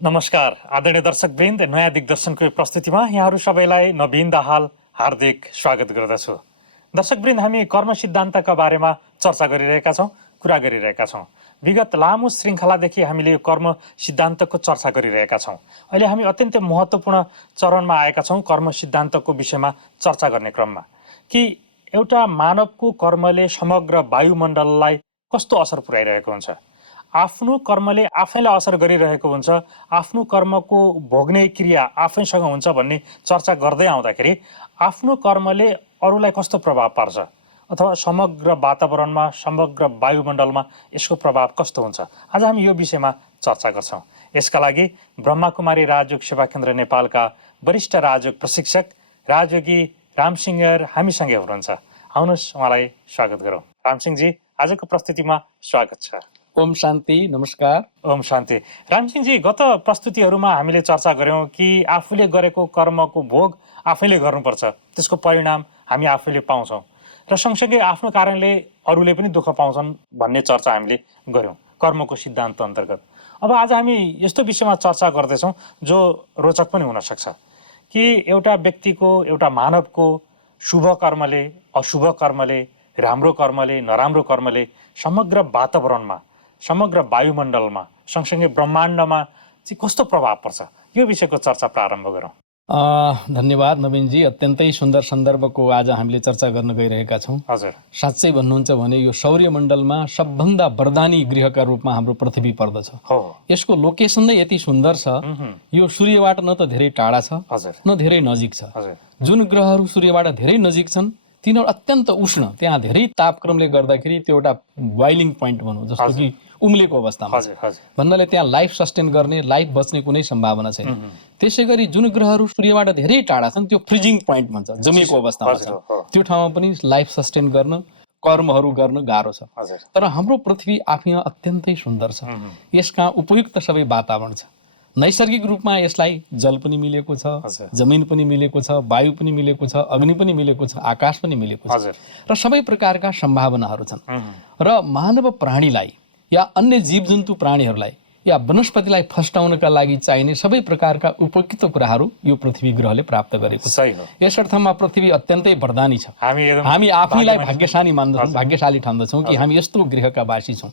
नमस्कार आदरणीय दर्शकवृन्द, नयाँ दिग्दर्शनको यो प्रस्तुतिमा यहाँहरू सबैलाई नवीन दाहाल हार्दिक स्वागत गर्दछु। दर्शकवृन्द, हामी कर्म सिद्धान्तका बारेमा चर्चा गरिरहेका छौँ, कुरा गरिरहेका छौँ। विगत लामो श्रृङ्खलादेखि हामीले यो कर्म सिद्धान्तको चर्चा गरिरहेका छौँ। अहिले हामी अत्यन्तै महत्त्वपूर्ण चरणमा आएका छौँ कर्म सिद्धान्तको विषयमा चर्चा गर्ने क्रममा, कि एउटा मानवको कर्मले समग्र वायुमण्डललाई कस्तो असर पुर्याइरहेको हुन्छ, आफ्नो कर्मले आफैलाई असर गरिरहेको हुन्छ, आफ्नो कर्मको भोग्ने क्रिया आफैसँग हुन्छ भन्ने चर्चा गर्दै आउँदाखेरि आफ्नो कर्मले अरूलाई कस्तो प्रभाव पार्छ अथवा समग्र वातावरणमा, समग्र वायुमण्डलमा यसको प्रभाव कस्तो हुन्छ, आज हामी यो विषयमा चर्चा गर्छौँ। यसका लागि ब्रह्माकुमारी राजयोग सेवा केन्द्र नेपालका वरिष्ठ राजयोग प्रशिक्षक राजयोगी रामसिंह हामीसँगै हुनुहुन्छ। आउनुहोस्, उहाँलाई स्वागत गरौँ। रामसिंहजी, आजको प्रस्तुतिमा स्वागत छ। ओम शान्ति, नमस्कार। ओम शान्ति। रामसिंहजी, गत प्रस्तुतिहरूमा हामीले चर्चा गऱ्यौँ कि आफूले गरेको कर्मको भोग आफैले गर्नुपर्छ, त्यसको परिणाम हामी आफैले पाउँछौँ र सँगसँगै आफ्नो कारणले अरूले पनि दुःख पाउँछन् भन्ने चर्चा हामीले गऱ्यौँ कर्मको सिद्धान्त अन्तर्गत। अब आज हामी यस्तो विषयमा चर्चा गर्दैछौँ जो रोचक पनि हुनसक्छ, कि एउटा व्यक्तिको, एउटा मानवको शुभ कर्मले, अशुभ कर्मले, राम्रो कर्मले, नराम्रो कर्मले समग्र वातावरणमा, समग्र वायुमण्डलमा, सँगसँगै ब्रह्माण्डमा चाहिँ कस्तो प्रभाव पर्छ, यो विषयको चर्चा प्रारम्भ गरौँ। धन्यवाद नवीनजी, अत्यन्तै सुन्दर सन्दर्भको आज हामीले चर्चा गर्न गइरहेका छौँ। हजुर, साँच्चै भन्नुहुन्छ भने यो सौर्यमण्डलमा सबभन्दा वरदानी गृहका रूपमा हाम्रो पृथ्वी पर्दछ। यसको लोकेसन नै यति सुन्दर छ, यो सूर्यबाट न त धेरै टाढा छ न धेरै नजिक छ। जुन ग्रहहरू सूर्यबाट धेरै नजिक छन् तिनीहरू अत्यन्त उष्ण, त्यहाँ धेरै तापक्रमले गर्दाखेरि त्यो एउटा बोइलिङ पोइन्ट भनौँ, जस्तो कि उम्लेको अवस्थामा भन्नाले त्यहाँ लाइफ सस्टेन गर्ने, लाइफ बच्ने कुनै सम्भावना छैन। त्यसै गरी जुन ग्रहहरू सूर्यबाट धेरै टाढा छन् त्यो फ्रिजिङ पोइन्ट भन्छ, जमेको अवस्थामा छ, त्यो ठाउँमा पनि लाइफ सस्टेन गर्न, कर्महरू गर्न गाह्रो छ। तर हाम्रो पृथ्वी आफैमा अत्यन्तै सुन्दर छ, यसका उपयुक्त सबै वातावरण छ। नैसर्गिक रूपमा यसलाई जल पनि मिलेको छ, जमिन पनि मिलेको छ, वायु पनि मिलेको छ, अग्नि पनि मिलेको छ, आकाश पनि मिलेको छ र सबै प्रकारका सम्भावनाहरू छन्। र मानव प्राणीलाई या अन्य जीवजन्तु प्राणीहरूलाई या वनस्पतिलाई फस्टाउनका लागि चाहिने सबै प्रकारका उपयुक्त कुराहरू यो पृथ्वी ग्रहले प्राप्त गरेको छ। यस अर्थमा पृथ्वी अत्यन्तै वरदानी छ। हामी आफैलाई भाग्यशाली मान्दछौँ, भाग्यशाली ठान्दछौँ कि हामी यस्तो गृहका वासी छौँ।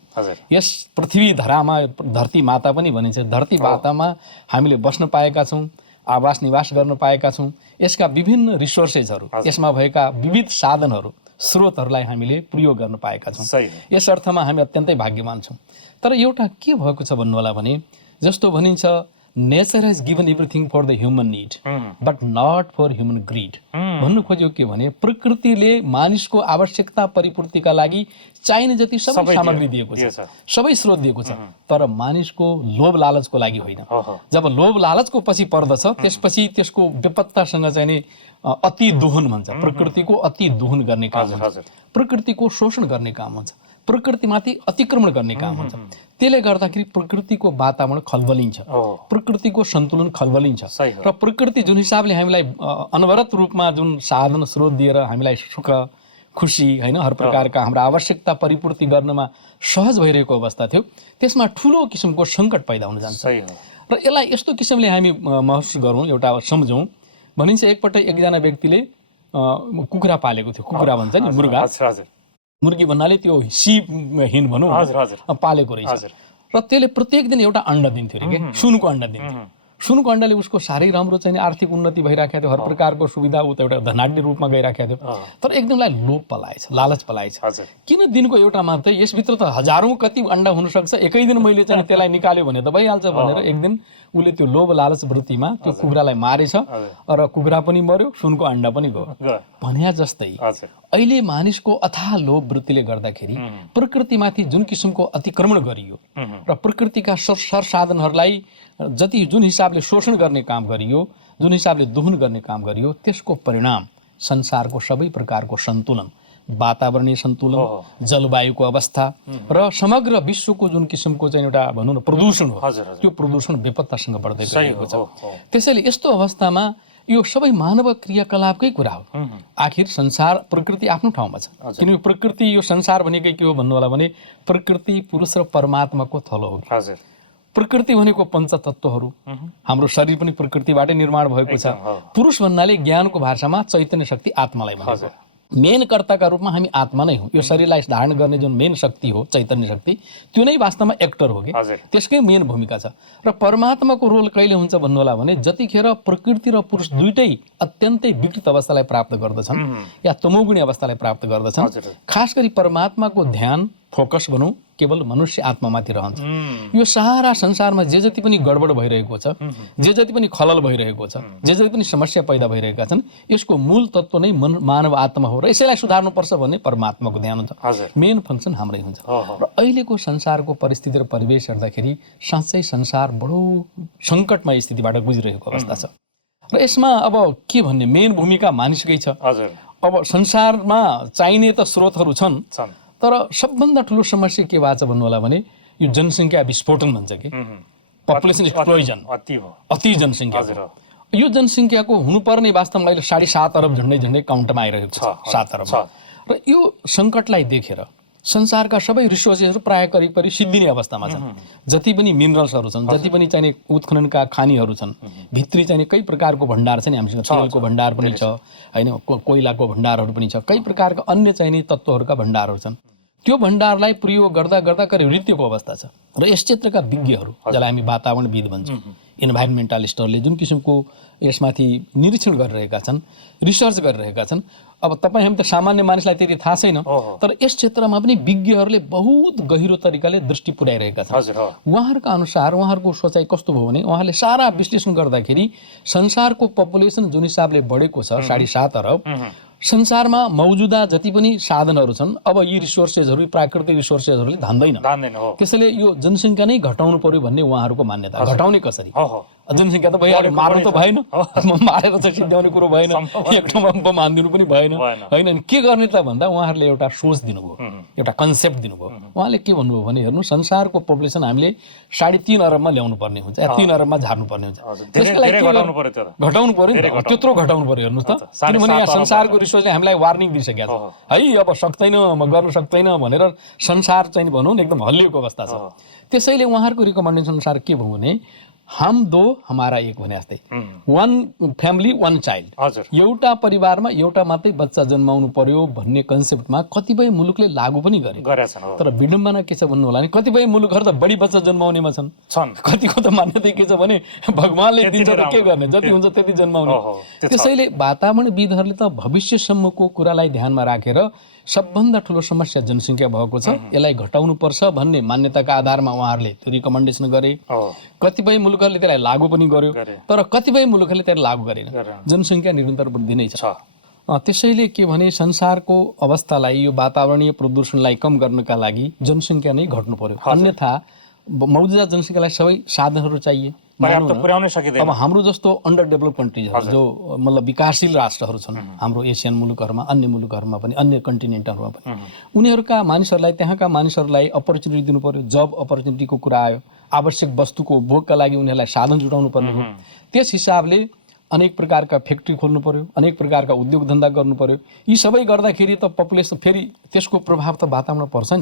यस पृथ्वी धरामा धरती माता पनि भनिन्छ, धरती मातामा हामीले बस्न पाएका छौँ, आवास निवास गर्न पाएका छौँ। यसका विभिन्न रिसोर्सेसहरू, यसमा भएका विविध साधनहरू, स्रोतहरूलाई हामीले प्रयोग गर्न पाएका छौँ। यस अर्थमा हामी अत्यन्तै भाग्यवान छौँ। तर एउटा के भएको छ भन्नुहोला भने, जस्तो भनिन्छ nature has given everything for the human need but not for human greed. भन्नु खोज्यो के भने प्रकृतिले मानिसको आवश्यकता परिपूर्तिका लागि चाहिने जति सबै सामग्री दिएको छ, सबै स्रोत दिएको छ, तर मानिसको लोभ लालचको लागि होइन। जब लोभ लालचको पछि पर्दछ त्यसपछि त्यसको बेपत्तासँग चाहिने अति दोहन भन्छ, प्रकृतिको अति दोहन गर्ने काम हुन्छ, प्रकृतिको शोषण गर्ने काम हुन्छ, प्रकृतिमाथि अतिक्रमण गर्ने काम हुन्छ। त्यसले गर्दाखेरि प्रकृतिको वातावरण खलबलिन्छ, प्रकृतिको सन्तुलन खलबलिन्छ र प्रकृति जुन हिसाबले हामीलाई अनवरत रूपमा जुन साधन स्रोत दिएर हामीलाई सुख, खुसी, होइन, हर प्रकारका हाम्रो आवश्यकता परिपूर्ति गर्नमा सहज भइरहेको अवस्था थियो, त्यसमा ठुलो किसिमको सङ्कट पैदा हुन जान्छ। र यसलाई यस्तो किसिमले हामी महसुस गरौँ, एउटा सम्झौँ। भनिन्छ एकपल्ट एकजना व्यक्तिले कुखुरा पालेको थियो, कुखुरा भन्छ नि, मुर्गा, मुर्गी भन्नाले त्यो सिप हिन भनौँ, पालेको रहेछ। र त्यसले प्रत्येक दिन एउटा अन्डा दिन्थ्यो अरे, के सुनको अन्डा दिन्थ्यो। सुनको अन्डाले उसको साह्रै राम्रो चाहिँ आर्थिक उन्नति भइराखेको थियो, हर प्रकारको सुविधा ऊ त एउटा धनाढ्य रूपमा गइराखेको थियो। तर एकदमलाई लोभ पलाएछ, लालच पलाएछ। किन दिनको एउटा मात्रै, यसभित्र त हजारौँ कति अन्डा हुनसक्छ, एकै दिन मैले चाहिँ त्यसलाई निकाल्यो भने त भइहाल्छ भनेर एक दिन उसले त्यो लोभ लालच वृत्तिमा त्यो कुखुरालाई मारेछ र कुखुरा पनि मर्यो, सुनको अन्डा पनि गयो। भन्या जस्तै अहिले मानिसको अथाह लोभ वृत्तिले गर्दाखेरि प्रकृतिमाथि जुन किसिमको अतिक्रमण गरियो र प्रकृतिका सरसाधनहरूलाई जति जुन हिसाबले शोषण गर्ने काम गरियो, जुन हिसाबले दोहन गर्ने काम गरियो, त्यसको परिणाम संसारको सबै प्रकारको सन्तुलन, वातावरणीय सन्तुलन, जलवायुको अवस्था र समग्र विश्वको जुन किसिमको चाहिँ एउटा भनौँ न प्रदूषण हो, त्यो प्रदूषण बेपत्तासँग बढ्दै गएको छ। त्यसैले यस्तो अवस्थामा यो सबै मानव क्रियाकलापकै कुरा हो। आखिर संसार, प्रकृति आफ्नो ठाउँमा छ, किनकि प्रकृति, यो संसार भनेकै के हो भन्नु होला भने प्रकृति पुरुष र परमात्माको थलो हो। प्रकृति भनेको पञ्चतत्त्वहरू, हाम्रो शरीर पनि प्रकृतिबाटै निर्माण भएको छ। पुरुष भन्नाले ज्ञानको भाषामा चैतन्य शक्ति आत्मालाई भनेको। मेन कर्ताका रूपमा हामी आत्मा नै हौँ। यो शरीरलाई धारण गर्ने जुन मेन शक्ति हो, चैतन्य शक्ति, त्यो नै वास्तवमा एक्टर हो कि त्यसकै मेन भूमिका छ। र परमात्माको रोल कहिले हुन्छ भन्नु होला भने जतिखेर प्रकृति र पुरुष दुइटै अत्यन्तै विकृत अवस्थालाई प्राप्त गर्दछन् या तमोगुणी अवस्थालाई प्राप्त गर्दछन्, खास गरी परमात्माको ध्यान फोकस भनौँ केवल मनुष्य आत्मामाथि रहन्छ। यो सारा संसारमा जे जति पनि गडबड भइरहेको छ, जे जति पनि खलल भइरहेको छ, जे जति पनि समस्या पैदा भइरहेका छन्, यसको मूल तत्त्व नै मानव आत्मा हो र यसैलाई सुधार्नुपर्छ भन्ने परमात्माको ध्यान हुन्छ। मेन फङ्सन हाम्रै हुन्छ। र अहिलेको संसारको परिस्थिति र परिवेश हेर्दाखेरि साँच्चै संसार बडो सङ्कटमय स्थितिबाट गुजिरहेको अवस्था छ। र यसमा अब के भन्ने, मेन भूमिका मानिसकै छ। अब संसारमा चाहिने त स्रोतहरू छन्, तर सबभन्दा ठुलो समस्या के भएको छ भन्नु होला भने यो जनसङ्ख्या विस्फोटन भन्छ कि पपुलेसन एक्सप्लोजन, अति जनसङ्ख्या। यो जनसङ्ख्याको हुनुपर्ने वास्तवमा अहिले 7.5 अरब झन्डै काउन्टमा आइरहेको छ, 7 अरब। र यो सङ्कटलाई देखेर संसारका सबै रिसोर्सेसहरू प्राय करिब सिद्धिने अवस्थामा छन्। जति पनि मिनरल्सहरू छन्, जति पनि चाहिने उत्खननका खानीहरू छन्, भित्री चाहिने कई प्रकारको भण्डार छ नि हामीसँग। तेलको भण्डार पनि छ होइन, कोइलाको भण्डारहरू पनि छ, कई प्रकारका अन्य चाहिने तत्त्वहरूका भण्डारहरू छन्। त्यो भण्डारलाई प्रयोग गर्दा गर्दा करिब मृत्युको अवस्था छ। र यस क्षेत्रका विज्ञहरू, जसलाई हामी वातावरणविद भन्छौँ, इन्भाइरोमेन्टलिस्टहरूले जुन किसिमको यसमाथि निरीक्षण गरिरहेका छन्, रिसर्च गरिरहेका छन्। अब तपाईँ हामी त सामान्य मानिसलाई त्यति थाहा छैन, तर यस क्षेत्रमा पनि विज्ञहरूले बहुत गहिरो तरिकाले दृष्टि पुर्याइरहेका छन्। उहाँहरूका अनुसार उहाँहरूको सोचाइ कस्तो भयो भने उहाँले सारा विश्लेषण गर्दाखेरि संसारको पपुलेसन जुन हिसाबले बढेको छ 7.5 अरब, संसारमा मौजुदा जति पनि साधनहरू छन्, अब यी रिसोर्सेसहरू, प्राकृतिक रिसोर्सेसहरूले धान्दैन। त्यसैले यो जनसङ्ख्या नै घटाउनु पर्यो भन्ने उहाँहरूको मान्यता। घटाउने कसरी? जनसङ्ख्या त भइहाल्यो, मार्नु त भएन, मारेर त सिद्ध्याउने कुरो भएन, एक ठाउँमा बम हानिदिनु पनि भएन होइन। के गर्ने त भन्दा उहाँहरूले एउटा सोच दिनुभयो, एउटा कन्सेप्ट दिनुभयो। उहाँले के भन्नुभयो भने हेर्नु, संसारको पपुलेसन हामीले 3.5 अरबमा ल्याउनु पर्ने हुन्छ या 3 अरबमा झार्नु पर्ने हुन्छ। त्यसको लागि घटाउनु पर्यो नि त, त्यत्रो घटाउनु पर्यो हेर्नुहोस् त। किनभने यहाँ संसारको रिसोर्सले हामीलाई वार्निङ दिइसकेको छ है, अब सक्दैन, म गर्न सक्दैन भनेर संसार चाहिँ भनौँ न एकदम हल्लिएको अवस्था छ। त्यसैले उहाँहरूको रिकमेन्डेसन अनुसार के भयो भने हम दो हमारा एक भने जस्तै, 1 फ्यामिली 1 चाइल्ड, एउटा परिवारमा एउटा मात्रै बच्चा जन्माउनु पर्यो भन्ने कन्सेप्टमा कतिपय मुलुकले लागू पनि गरेछन्। तर विडम्बना के छ भन्नु होला नि, कतिपय मुलुकहरू त बढी बच्चा जन्माउनेमा छन्, कतिको त मान्यता के छ भने भगवानले दिन्छ त के गर्ने, जति हुन्छ त्यति जन्माउने। त्यसैले वातावरणविदहरूले त भविष्यसम्मको कुरालाई ध्यानमा राखेर सबभन्दा ठुलो समस्या जनसङ्ख्या भएको छ, यसलाई घटाउनुपर्छ भन्ने मान्यताका आधारमा उहाँहरूले त्यो रिकमेन्डेसन गरे। कतिपय मुलुकहरूले त्यसलाई लागू पनि गर्यो, तर कतिपय मुलुकहरूले त्यसलाई लागू गरेन। जनसङ्ख्या निरन्तर वृद्धि नै छ। त्यसैले के भने संसारको अवस्थालाई, यो वातावरणीय प्रदूषणलाई कम गर्नका लागि जनसङ्ख्या नै घट्नु पर्यो। अन्यथा मौजुदा जनसङ्ख्यालाई सबै साधनहरू चाहिए, अब हाम्रो जस्तो अन्डर डेभलप कन्ट्रिजहरू जो मतलब विकासशील राष्ट्रहरू छन् हाम्रो एसियन मुलुकहरूमा, अन्य मुलुकहरूमा पनि, अन्य कन्टिनेन्टहरूमा पनि, उनीहरूका मानिसहरूलाई, त्यहाँका मानिसहरूलाई अपर्च्युनिटी दिनु पर्यो। जब अपर्च्युनिटीको कुरा आयो, आवश्यक वस्तुको उपभोगका लागि उनीहरूलाई साधन जुटाउनु पर्ने हो। त्यस हिसाबले अनेक प्रकारका फ्याक्ट्री खोल्नु पर्यो, अनेक प्रकारका उद्योग धन्दा गर्नु पर्यो। यी सबै गर्दाखेरि त पपुलेसन फेरि त्यसको प्रभाव त वातावरण पर्छ नि।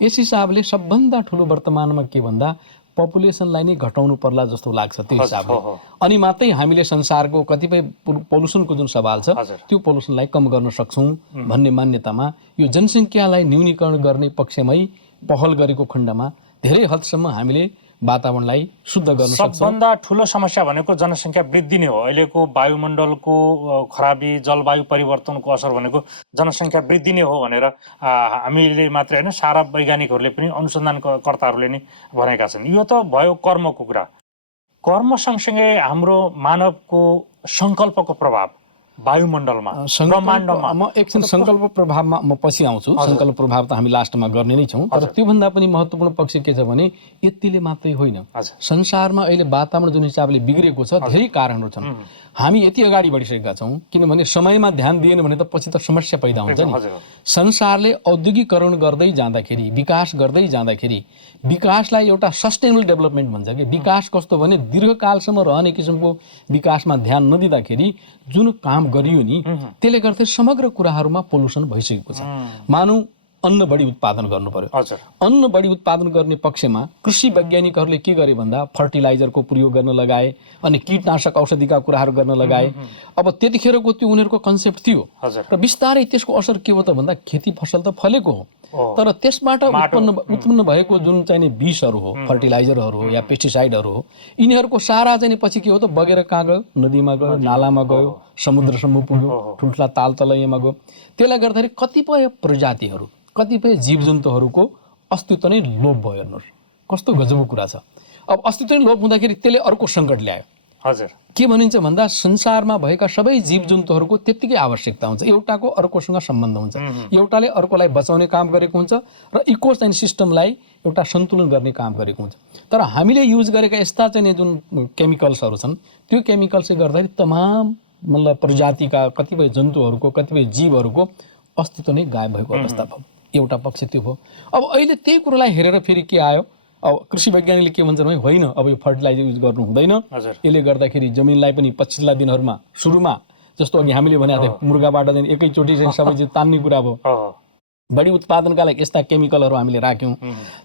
यस हिसाबले सबभन्दा ठुलो वर्तमानमा के भन्दा पपुलेसनलाई नै घटाउनु पर्ला जस्तो लाग्छ त्यो हिसाबले। अनि मात्रै हामीले संसारको कतिपय पोल्युसनको जुन सवाल छ त्यो पोल्युसनलाई कम गर्न सक्छौँ भन्ने मान्यतामा यो जनसङ्ख्यालाई न्यूनीकरण गर्ने पक्षमै पहल गरेको खण्डमा धेरै हदसम्म हामीले वातावरणलाई शुद्ध गर्न सक्छौँ। सबभन्दा ठुलो समस्या भनेको जनसङ्ख्या वृद्धि नै हो। अहिलेको वायुमण्डलको खराबी, जलवायु परिवर्तनको असर भनेको जनसङ्ख्या वृद्धि नै हो भनेर हामीले मात्रै होइन, सारा वैज्ञानिकहरूले पनि, अनुसन्धानकर्ताहरूले नै भनेका छन्। यो त भयो कर्मको कुरा। कर्म सँगसँगै हाम्रो मानवको सङ्कल्पको प्रभाव वायुमण्डलमा, ब्रह्माण्डमा। म एकछिन सङ्कल्प प्रभावमा म पछि आउँछु। सङ्कल्प प्रभाव त हामी लास्टमा गर्ने नै छौँ, तर त्योभन्दा पनि महत्त्वपूर्ण पक्ष के छ भने यतिले मात्रै होइन, संसारमा अहिले वातावरण जुन हिसाबले बिग्रेको छ धेरै कारणहरू छन्। हामी यति अगाडि बढिसकेका छौँ किनभने समयमा ध्यान दिएन भने त पछि त समस्या पैदा हुन्छ नि। संसारले औद्योगिकरण गर्दै जाँदाखेरि, विकास गर्दै जाँदाखेरि, विकासलाई एउटा सस्टेनेबल डेभलपमेन्ट भन्छ कि विकास कस्तो भने दीर्घकालसम्म रहने किसिमको विकासमा ध्यान नदिँदाखेरि जुन काम गरियो नि त्यसले गर्दा समग्र कुराहरूमा पोल्युसन भइसकेको छ। मानौँ अन्न बढी उत्पादन गर्नु पर्यो। हजुर। अन्न बढी उत्पादन गर्ने पक्षमा कृषि वैज्ञानिकहरूले के गरे भन्दा फर्टिलाइजरको प्रयोग गर्न लगाए अनि कीटनाशक औषधिका कुराहरू गर्न लगाए। अब त्यतिखेरको त्यो उनीहरूको कन्सेप्ट थियो र बिस्तारै त्यसको असर के हो त भन्दा खेती फसल त फलेको हो, तर त्यसबाट उत्पन्न भएको जुन चाहिँ विषहरू हो, फर्टिलाइजरहरू हो या पेस्टिसाइडहरू हो, यिनीहरूको सारा चाहिँ पछि के हो त बगेर कहाँ गयो? नदीमा गयो, नालामा गयो, समुद्रसम्म पुग्यो, ठुल्ठुला तालतलैयामा गयो। त्यसले गर्दाखेरि कतिपय प्रजातिहरू, कतिपय जीवजन्तुहरूको अस्तित्व नै लोप भयो। हेर्नुहोस् कस्तो गजबको कुरा छ। अब अस्तित्व नै लोप हुँदाखेरि त्यसले अर्को सङ्कट ल्यायो। हजुर। के भनिन्छ भन्दा संसारमा भएका सबै जीवजन्तुहरूको त्यत्तिकै आवश्यकता हुन्छ, एउटाको अर्कोसँग सम्बन्ध हुन्छ, एउटाले अर्कोलाई बचाउने काम गरेको हुन्छ र इको चाहिँ सिस्टमलाई एउटा सन्तुलन गर्ने काम गरेको हुन्छ। तर हामीले युज गरेका यस्ता चाहिँ जुन केमिकल्सहरू छन् त्यो केमिकल्सले गर्दाखेरि तमाम मतलब प्रजातिका कतिपय जन्तुहरूको, कतिपय जीवहरूको अस्तित्व नै गायब भएको अवस्था भयो। एउटा पक्ष त्यो भयो। अब अहिले त्यही कुरालाई हेरेर फेरि के आयो? अब कृषि वैज्ञानिकले के भन्छन् भने होइन, अब यो फर्टिलाइजर युज गर्नु हुँदैन, यसले गर्दाखेरि जमिनलाई पनि पछिल्ला दिनहरूमा सुरुमा जस्तो अघि हामीले भने मुर्गाबाट चाहिँ एकैचोटि चाहिँ सबै चिज तान्ने कुरा भयो, बढी उत्पादनका लागि यस्ता केमिकलहरू हामीले राख्यौँ,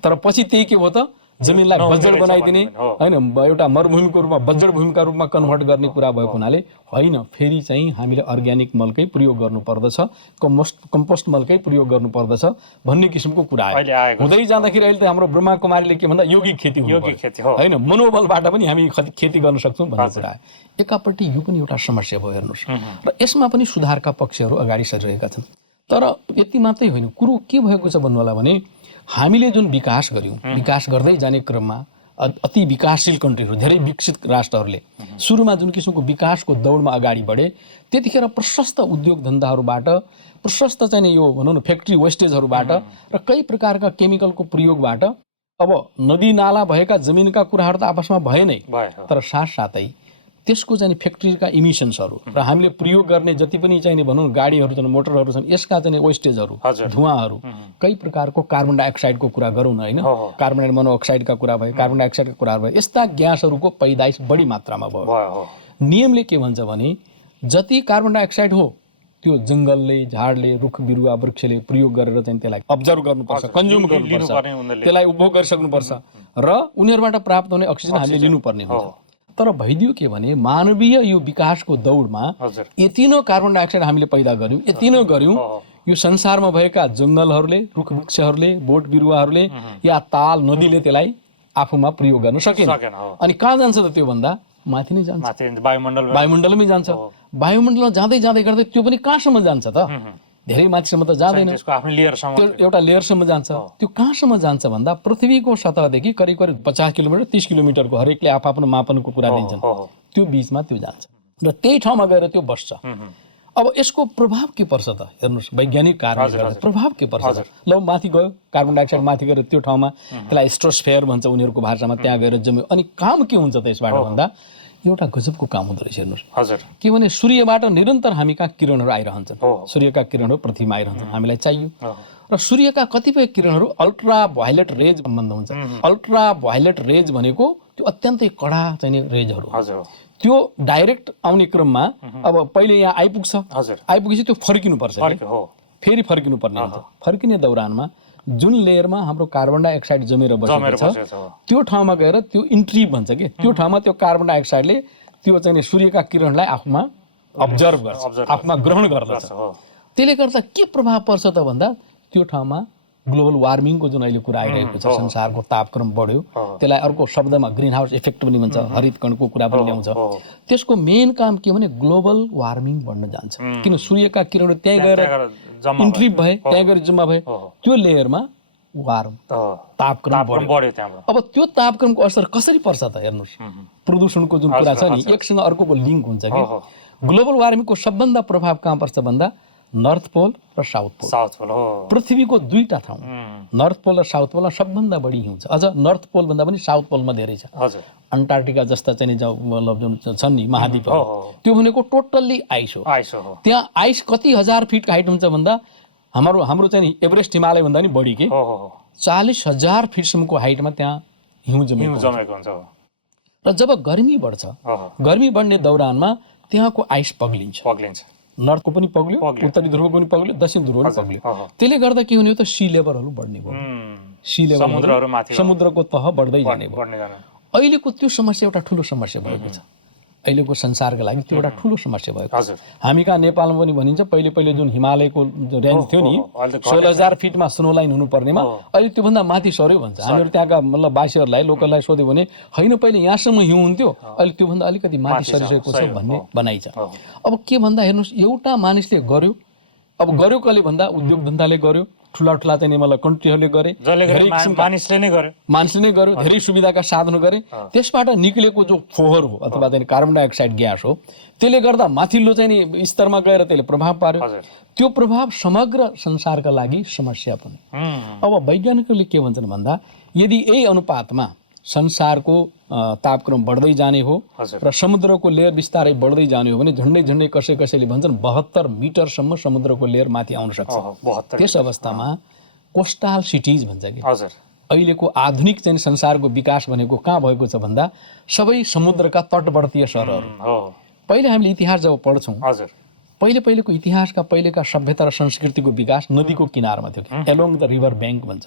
तर पछि त्यही के भयो त जमिनलाई बज्जड बनाइदिने होइन, एउटा मरुभूमिको रूपमा बज्जड भूमिका रूपमा कन्भर्ट गर्ने कुरा भएको हुनाले होइन, फेरि चाहिँ हामीले अर्ग्यानिक मलकै प्रयोग गर्नुपर्दछ, कम्पोस्ट मलकै प्रयोग गर्नुपर्दछ भन्ने किसिमको कुरा आयो। हुँदै जाँदाखेरि अहिले त हाम्रो ब्रह्मा कुमारीले के भन्दा यौगिक खेती होइन, मनोबलबाट पनि हामी खेती गर्न सक्छौँ भन्ने कुरा आयो। एकापट्टि यो पनि एउटा समस्या भयो हेर्नुहोस्, र यसमा पनि सुधारका पक्षहरू अगाडि सरिरहेका छन्। तर यति मात्रै होइन, कुरो के भएको छ भन्नु होला भने हामीले जुन विकास गऱ्यौँ, विकास गर्दै जाने क्रममा अति विकासशील कन्ट्रीहरू, धेरै विकसित राष्ट्रहरूले सुरुमा जुन किसिमको विकासको दौडमा अगाडि बढे त्यतिखेर प्रशस्त उद्योग धन्दाहरूबाट, प्रशस्त चाहिँ यो भनौँ न फ्याक्ट्री वेस्टेजहरूबाट र कई प्रकारका केमिकलको प्रयोगबाट अब नदी नाला भएका जमिनका कुराहरू त आपसमा भए नै, तर साथसाथै त्यसको चाहिँ फ्याक्ट्रीका इमिसन्सहरू र हामीले प्रयोग गर्ने जति पनि चाहिँ भनौँ गाडीहरू छन्, मोटरहरू छन्, यसका चाहिँ वेस्टेजहरू, धुवाहरू, कई प्रकारको कार्बन डाइअक्साइडको कुरा गरौँ न होइन, कार्बन मोनोअक्साइडका कुरा भयो, कार्बन डाइअक्साइडका कुराहरू भयो, यस्ता ग्यासहरूको पैदाइश बढी मात्रामा भयो। नियमले के भन्छ भने जति कार्बन डाइअक्साइड हो त्यो जङ्गलले, झाडले, रुख बिरुवा वृक्षले प्रयोग गरेर चाहिँ त्यसलाई अब्जर्भ गर्नुपर्छ, कन्ज्युम गर्नुपर्छ, त्यसलाई उपभोग गरिसक्नुपर्छ र उनीहरूबाट प्राप्त हुने अक्सिजन हामीले लिनुपर्ने हुन्छ। तर भइदियो के भने मानवीय यो विकासको दौडमा यति नै कार्बन डाइअक्साइड हामीले पैदा गर्यौँ, यति नै गर्यौँ, यो संसारमा भएका जङ्गलहरूले, रुख वृक्षहरूले, बोट बिरुवाहरूले या ताल नदीले त्यसलाई आफूमा प्रयोग गर्न सकेन। अनि कहाँ जान्छ त त्यो भन्दा माथि नै जान्छ, वायुमण्डलमै जान्छ। वायुमण्डलमा जाँदै जाँदै गर्दै त्यो पनि कहाँसम्म जान्छ त? धेरै माथिसम्म त जाँदैन, त्यो एउटा लेयरसम्म जान्छ। त्यो कहाँसम्म जान्छ भन्दा पृथ्वीको सतहदेखि करिब करिब 50 किलोमिटर 30 किलोमिटरको, हरेकले आफ्नो मापनको कुरा दिन्छन्, त्यो बिचमा त्यो जान्छ र त्यही ठाउँमा गएर त्यो बस्छ। अब यसको प्रभाव के पर्छ त हेर्नुहोस्, वैज्ञानिक कारणले प्रभाव के पर्छ त? ल माथि गयो, कार्बन डाइअक्साइड माथि गएर त्यो ठाउँमा, त्यसलाई स्ट्रोस्फेयर भन्छ उनीहरूको भाषामा, त्यहाँ गएर जम्यो। अनि काम के हुन्छ त यसबाट भन्दा एउटा गजबको काम हुँदो रहेछ हेर्नुहोस्। हजुर। के भने सूर्यबाट निरन्तर हामी कहाँ किरणहरू आइरहन्छन्, सूर्यका किरणहरू पृथ्वीमा आइरहन्छन्, हामीलाई चाहियो। र सूर्यका कतिपय किरणहरू अल्ट्रा भायोलेट रेज सम्बन्ध हुन्छ। अल्ट्रा भायोलेट रेज भनेको त्यो अत्यन्तै कडा चाहिँ रेजहरू, त्यो डाइरेक्ट आउने क्रममा अब पहिले यहाँ आइपुग्छ, आइपुगेपछि त्यो फर्किनुपर्छ, फेरि फर्किनुपर्ने हुन्छ। फर्किने दौरानमा जुन लेयरमा हाम्रो कार्बन डाइअक्साइड जमेर बसेको छ त्यो ठाउँमा गएर त्यो इन्ट्री भन्छ कि, त्यो ठाउँमा त्यो कार्बन डाइअक्साइडले त्यो चाहिँ सूर्यका किरणलाई आफूमा अब्जर्भ गर्छ, आफूमा ग्रहण गर्दछ। त्यसले गर्दा के प्रभाव पर्छ त भन्दा त्यो ठाउँमा ग्लोबल वार्मिङको जुन अहिले कुरा आइरहेको छ, संसारको तापक्रम बढ्यो, त्यसलाई अर्को शब्दमा ग्रिन हाउस इफेक्ट पनि भन्छ, हरित कणको कुरा पनि ल्याउँछ। त्यसको मेन काम के भने ग्लोबल वार्मिङ बढ्न जान्छ, किन सूर्यका किरणहरू त्यहीँ गएर इन्ट्री भए, त्यहाँ गएर जम्मा भए, त्यो लेयरमा वार्म तापक्रम बढ्यो। अब त्यो तापक्रमको असर कसरी पर्छ त हेर्नुहोस्, प्रदूषणको जुन कुरा छ नि एकसँग अर्कोको लिङ्क हुन्छ कि। ग्लोबल वार्मिङको सबभन्दा प्रभाव कहाँ पर्छ भन्दा नर्थ पोल र साउथ पोल, पृथ्वीको दुईटा ठाउँ, नर्थ पोल र साउथ पोलमा सबभन्दा बढी हिउँ छ। अझ नर्थ पोल भन्दा पनि साउथ पोलमा धेरै छ। अन्टार्क्टिका जस्ता चाहिँ जुन छन् नि महाद्वीपहरू, त्यो भनेको टोटल्ली आइस हो। त्यहाँ आइस कति हजार फिटको हाइट हुन्छ भन्दा हाम्रो चाहिँ एभरेस्ट हिमालय भन्दा पनि बढी के 40,000 फिटसम्मको हाइटमा त्यहाँ हिउँ जमेको हुन्छ। र जब गर्मी बढ्छ, गर्मी बढ्ने दौरानमा त्यहाँको आइस पग्लिन्छ। नर्थको पनि पग्ल्यो, उत्तरी ध्रुवको पनि पग्ल्यो, दक्षिण ध्रुव पनि पग्ल्यो। त्यसले गर्दा के हुने हो त सी लेभलहरू बढ्ने भयो। सी लेभल समुद्रको तह बढ्दै जाने भयो। अहिलेको त्यो समस्या एउटा ठुलो समस्या भएको छ। अहिलेको संसारका लागि त्यो एउटा ठुलो समस्या भएको छ। हामी कहाँ नेपालमा पनि भनिन्छ पहिले पहिले जुन हिमालयको रेन्ज थियो नि 16,000 फिटमा स्नो लाइन हुनुपर्नेमा अहिले त्योभन्दा माथि सर्यो भन्छ। हामीहरू त्यहाँका मतलब वासीहरूलाई लोकललाई सोध्यो भने होइन पहिले यहाँसम्म हिउँ हुन्थ्यो, अहिले त्योभन्दा अलिकति माथि सरिसकेको छ भन्ने भनाइ छ। अब के भन्दा हेर्नुहोस्, एउटा मानिसले गर्यो, अब गर्यो कसले भन्दा उद्योग धन्दाले गर्यो, ठुला ठुला चाहिँ मतलब कन्ट्रीहरूले गरे, मानिसले नै गर्यो, धेरै सुविधाका साधन गरे। त्यसबाट निक्लेको जो फोहोर हो अथवा चाहिँ कार्बन डाइअक्साइड ग्यास हो, त्यसले गर्दा माथिल्लो चाहिँ स्तरमा गएर त्यसले प्रभाव पार्यो। त्यो प्रभाव समग्र संसारका लागि समस्या पनि। अब वैज्ञानिकहरूले के भन्छन् भन्दा यदि यही अनुपातमा संसारको तापक्रम बढ्दै जाने हो र समुद्रको लेयर बिस्तारै बढ्दै जाने हो भने झन्डै झन्डै कसैले भन्छन् 72 मिटरसम्म समुद्रको लेयर माथि आउन सक्छ। त्यस अवस्थामा कोस्टल सिटिज भन्छ कि अहिलेको आधुनिक चाहिँ संसारको विकास भनेको कहाँ भएको छ भन्दा सबै समुद्रका तटवर्तीय सहरहरू। पहिले हामीले इतिहास जब पढ्छौँ, पहिलेको इतिहासका पहिलेका सभ्यता र संस्कृतिको विकास नदीको किनारमा थियो, एलोङ द रिभर ब्याङ्क भन्छ।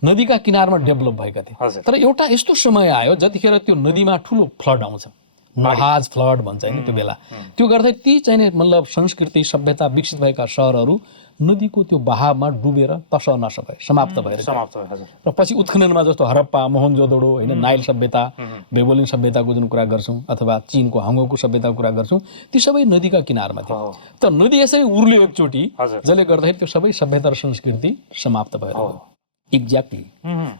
नदीका किनारमा डेभलप भएका थिए। तर एउटा यस्तो समय आयो जतिखेर त्यो नदीमा ठुलो फ्लड आउँछ, महाज फ्लड भन्छ हैन त्यो बेला। त्यो गर्दै ती चाहिँ मतलब संस्कृति सभ्यता विकसित भएका सहरहरू नदीको त्यो बहावमा डुबेर तसनस भए, समाप्त भएर। र पछि उत्खननमा जस्तो हरप्पा, मोहनजोदडो हैन, नाइल सभ्यता, बेबोलिन सभ्यताको जुन कुरा गर्छौँ अथवा चीनको हाङ्गोको सभ्यताको कुरा गर्छौँ, ती सबै नदीका किनारमा थिए। त नदी यसरी उर्ल्यो एकचोटि, जसले गर्दाखेरि त्यो सबै सभ्यता र संस्कृति समाप्त भएर गयो। एक्ज्याक्टली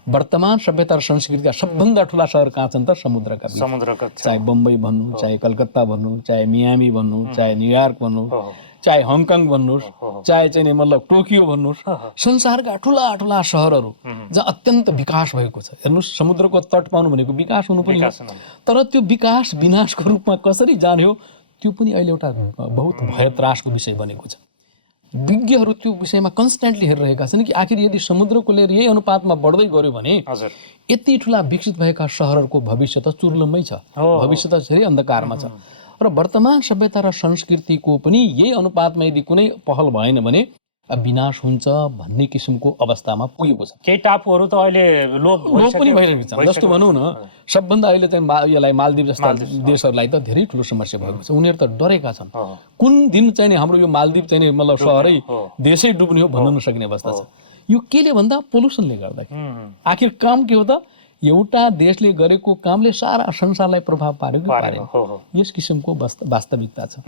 वर्तमान सभ्यता र संस्कृतिका सबभन्दा ठुला सहर कहाँ छन् त? समुद्रका बीच। चाहे बम्बई भन्नु, चाहे कलकत्ता भन्नु, चाहे मियामी भन्नु, चाहे न्युयोर्क भन्नु, चाहे हङकङ भन्नुहोस्, चाहे चाहिँ मतलब टोकियो भन्नुहोस्, संसारका ठुला ठुला सहरहरू जहाँ अत्यन्त विकास भएको छ। हेर्नुहोस्, समुद्रको तट पाउनु भनेको विकास हुनु पनि हो, तर त्यो विकास विनाशको रूपमा कसरी जाने हो त्यो पनि अहिले एउटा बहुत भयत्रासको विषय बनेको छ। विज्ञहरू त्यो विषयमा कन्स्ट्यान्टली हेरिरहेका छन् कि आखिर यदि समुद्रको लेयर यही अनुपातमा बढ्दै गयो भने यति ठुला विकसित भएका सहरहरूको भविष्य त चुर्लम्मै छ, भविष्य त धेरै अन्धकारमा छ। र वर्तमान सभ्यता र संस्कृतिको पनि यही अनुपातमा यदि कुनै पहल भएन भने विनाश हुन्छ भन्ने किसिमको अवस्थामा पुगेको छ। केही टापुहरू त अहिले लोप पनि भइरहेको छ। जस्तो भनौँ न, सबभन्दा अहिले चाहिँ यसलाई मालदिव जस्ता देशहरूलाई त धेरै ठुलो समस्या भएको छ। उनीहरू त डरेका छन्, कुन दिन चाहिँ हाम्रो यो मालदिव चाहिँ मतलब सहरै देशै डुब्ने हो भन्न नसक्ने अवस्था छ। यो केले भन्दा पोल्युसनले गर्दाखेरि। आखिर काम के हो त? एउटा देशले गरेको कामले सारा संसारलाई प्रभाव पार्यो कि पारेन? यस किसिमको वास्तविकता छ,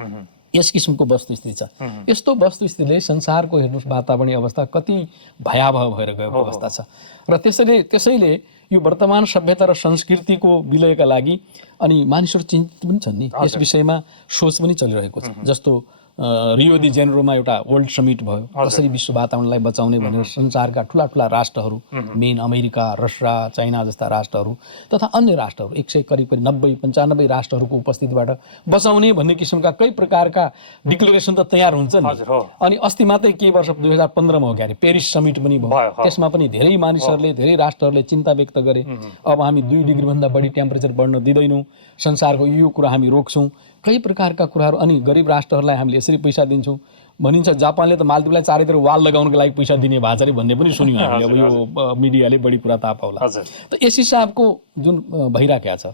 यस किसिमको वस्तुस्थिति छ। यस्तो वस्तुस्थितिले संसारको हेर्नुहोस् वातावरणीय अवस्था कति भयावह भएर गएको अवस्था छ। र त्यसैले यो वर्तमान सभ्यता र संस्कृतिको विलयका लागि अनि मानिसहरू चिन्तित पनि छन् नि, यस विषयमा सोच पनि चलिरहेको छ। जस्तो रियो दी जेनेरोमा एउटा वर्ल्ड समिट भयो, कसरी विश्व वातावरणलाई बचाउने भनेर संसारका ठुला ठुला राष्ट्रहरू, मेन अमेरिका, रसिया, चाइना जस्ता राष्ट्रहरू तथा अन्य राष्ट्रहरू 100 करिब 90-95 राष्ट्रहरूको उपस्थितिबाट बचाउने भन्ने किसिमका कई प्रकारका डिक्लेरेसन त तयार हुन्छ नि। अनि अस्ति मात्रै केही वर्ष 2015 मा हो क्यारे पेरिस समिट पनि भयो। त्यसमा पनि धेरै मानिसहरूले, धेरै राष्ट्रहरूले चिन्ता व्यक्त गरे, अब हामी 2 डिग्री भन्दा बढी टेम्परेचर बढ्न दिँदैनौँ, संसारको यो कुरा हामी रोक्छौँ, कई प्रकारका कुराहरू। अनि गरिब राष्ट्रहरूलाई हामीले यसरी पैसा दिन्छौँ भनिन्छ। जापानले त मालदिवलाई चारैतिर वाल लगाउनको लागि पैसा दिने भएको छ अरे भन्ने पनि सुन्यौँ हामीले। अब यो मिडियाले बढी कुरा थाहा पाउला। त यस हिसाबको जुन भइराखेको छ,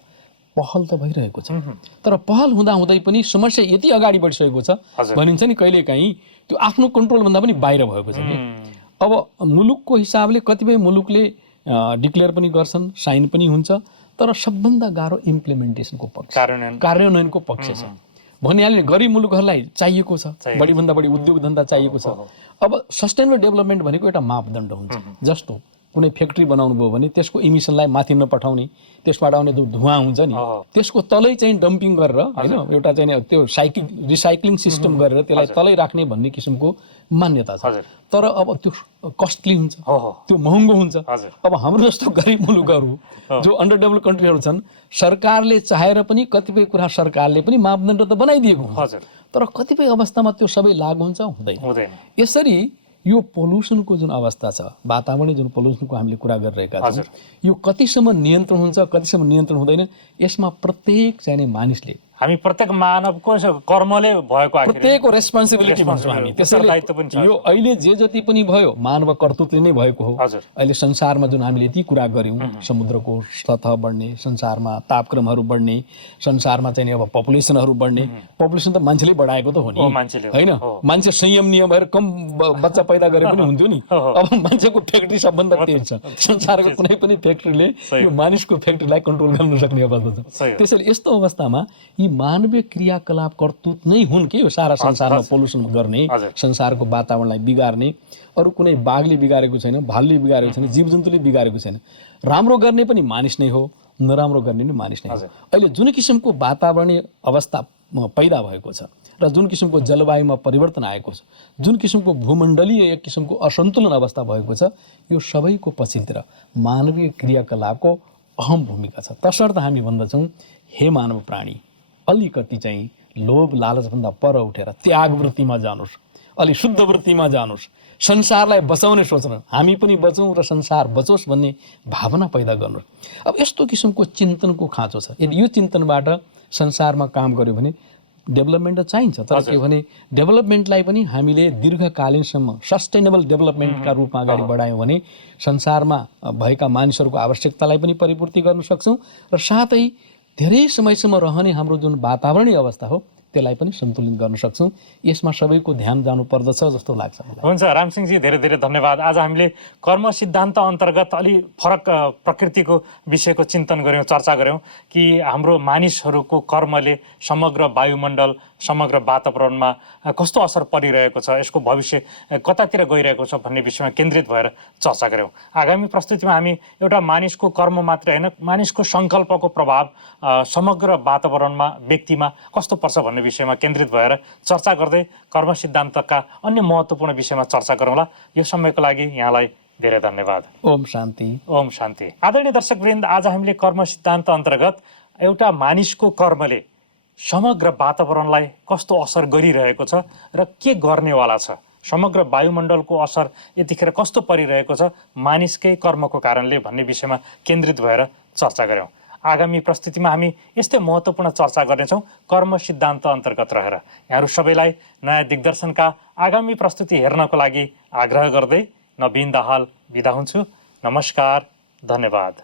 पहल त भइरहेको छ, तर पहल हुँदाहुँदै पनि समस्या यति अगाडि बढिसकेको छ भनिन्छ नि, कहिलेकाहीँ त्यो आफ्नो कन्ट्रोलभन्दा पनि बाहिर भएको छ कि। अब मुलुकको हिसाबले कतिपय मुलुकले डिक्लेयर पनि गर्छन्, साइन पनि हुन्छ, तर सबभन्दा गाह्रो इम्प्लिमेन्टेसनको पक्ष, कार्यान्वयनको पक्ष छ। भनिहाल्ने गरिब मुलुकहरूलाई चाहिएको छ, बढीभन्दा बढी उद्योग धन्दा चाहिएको छ। अब सस्टेनेबल डेभलपमेन्ट भनेको एउटा मापदण्ड हुन्छ। जस्तो कुनै फ्याक्ट्री बनाउनु भयो भने त्यसको इमिसनलाई माथि नपठाउने, त्यसबाट आउने जो धुवाँ हुन्छ नि त्यसको तलै चाहिँ डम्पिङ गरेर हैन, एउटा चाहिँ त्यो रिसाइक्लिङ सिस्टम गरेर त्यसलाई तलै राख्ने भन्ने किसिमको मान्यता छ। तर अब त्यो कस्टली हुन्छ, त्यो महँगो हुन्छ। अब हाम्रो जस्तो गरिब मुलुकहरू जो अन्डर डेभलप कन्ट्रीहरू छन्, सरकारले चाहेर पनि कतिपय कुरा सरकारले पनि मापदण्ड त बनाइदिएको हुन्छ, तर कतिपय अवस्थामा त्यो सबै लागू हुन्छ, हुँदैन। यसरी यो पोल्युसनको जुन अवस्था छ, वातावरणीय जुन पोल्युसनको हामीले कुरा गरिरहेका छौँ, यो कतिसम्म नियन्त्रण हुन्छ, कतिसम्म नियन्त्रण हुँदैन, यसमा प्रत्येक चाहिने मानिसले हामी प्रत्येक मानवको कर्मले भएको आखिर प्रत्येकको रेस्पोन्सिबिलिटी भन्छौँ हामी। त्यसैले यो अहिले जे जति पनि भयो मानव कर्तृत्वले नै भएको हो। अहिले संसारमा जुन हामीले यति कुरा गर्यौँ, समुद्रको सतह बढ्ने, संसारमा तापक्रमहरू बढ्ने, संसारमा चाहिँ अब पपुलेसनहरू बढ्ने, पपुलेसन त मान्छेले बढाएको त हो नि होइन। मान्छे संयमनीय भएर कम बच्चा पैदा गरे पनि हुन्थ्यो नि। अब मान्छेको फ्याक्ट्री सबभन्दा तेज छ। संसारको कुनै पनि फ्याक्ट्रीले यो मानिसको फ्याक्ट्रीलाई कन्ट्रोल गर्न सक्ने अवस्था छ। त्यसैले यस्तो अवस्थामा यी मानवीय क्रियाकलाप कर्तृत्व नै हुन् के यो सारा संसारमा पोल्युसन गर्ने, संसारको वातावरणलाई बिगार्ने। अरू कुनै बाघले बिगारेको छैन, भालुले बिगारेको छैन, जीवजन्तुले बिगारेको छैन। राम्रो गर्ने पनि मानिस नै हो, नराम्रो गर्ने पनि मानिस नै हो। अहिले जुन किसिमको वातावरणीय अवस्था पैदा भएको छ र जुन किसिमको जलवायुमा परिवर्तन आएको छ, जुन किसिमको भूमण्डलीय एक किसिमको असन्तुलन अवस्था भएको छ, यो सबैको पछितिर मानवीय क्रियाकलापको अहम भूमिका छ। तसर्थ हामी भन्दछौँ, हे मानव प्राणी, अलिकति चाहिँ लोभ लालचभन्दा पर उठेर त्याग वृत्तिमा जानुहोस्, अलि शुद्ध वृत्तिमा जानुहोस्, संसारलाई बचाउने सोच्नु, हामी पनि बचौँ र संसार बचोस् भन्ने भावना पैदा गर्नुहोस्। अब यस्तो किसिमको चिन्तनको खाँचो छ। यदि यो चिन्तनबाट संसारमा काम गर्यो भने डेभलपमेन्ट त चाहिन्छ, तर के भने डेभलपमेन्टलाई पनि हामीले दीर्घकालीनसम्म सस्टेनेबल डेभलपमेन्टका रूपमा अगाडि बढायौँ भने संसारमा भएका मानिसहरूको आवश्यकतालाई पनि परिपूर्ति गर्न सक्छौँ र साथै धेरै समयसम्म रहने हाम्रो जुन वातावरणीय अवस्था हो त्यसलाई पनि सन्तुलित गर्न सक्छौँ। यसमा सबैको ध्यान जानुपर्दछ जस्तो लाग्छ मलाई। हुन्छ रामसिंहजी, धेरै धेरै धन्यवाद। आज हामीले कर्म सिद्धान्त अन्तर्गत अलि फरक प्रकृतिको विषयको चिन्तन गऱ्यौँ, चर्चा गऱ्यौँ कि हाम्रो मानिसहरूको कर्मले समग्र वायुमण्डल, समग्र वातावरणमा कस्तो असर परिरहेको छ, यसको भविष्य कतातिर गइरहेको छ भन्ने विषयमा केन्द्रित भएर चर्चा गऱ्यौँ। आगामी प्रस्तुतिमा हामी एउटा मानिसको कर्म मात्रै होइन, मानिसको सङ्कल्पको प्रभाव समग्र वातावरणमा, व्यक्तिमा कस्तो पर्छ भन्ने विषयमा केन्द्रित भएर चर्चा गर्दै कर्म सिद्धान्तका अन्य महत्त्वपूर्ण विषयमा चर्चा गरौँला। यो समयको लागि यहाँलाई धेरै धन्यवाद। ओम शान्ति। ओम शान्ति। आदरणीय दर्शकवृन्द, आज हामीले कर्म सिद्धान्त अन्तर्गत एउटा मानिसको कर्मले समग्र वातावरणलाई कस्तो असर गरिरहेको छ र के गर्नेवाला छ, समग्र वायुमण्डलको असर यतिखेर कस्तो परिरहेको छ मानिसकै कर्मको कारणले भन्ने विषयमा केन्द्रित भएर चर्चा गऱ्यौँ। आगामी प्रस्तुतिमा हामी यस्तै महत्त्वपूर्ण चर्चा गर्नेछौँ कर्म सिद्धान्त अन्तर्गत रहेर। यहाँहरू सबैलाई नयाँ दिग्दर्शनका आगामी प्रस्तुति हेर्नको लागि आग्रह गर्दै नवीन दाहाल बिदा हुन्छु। नमस्कार, धन्यवाद।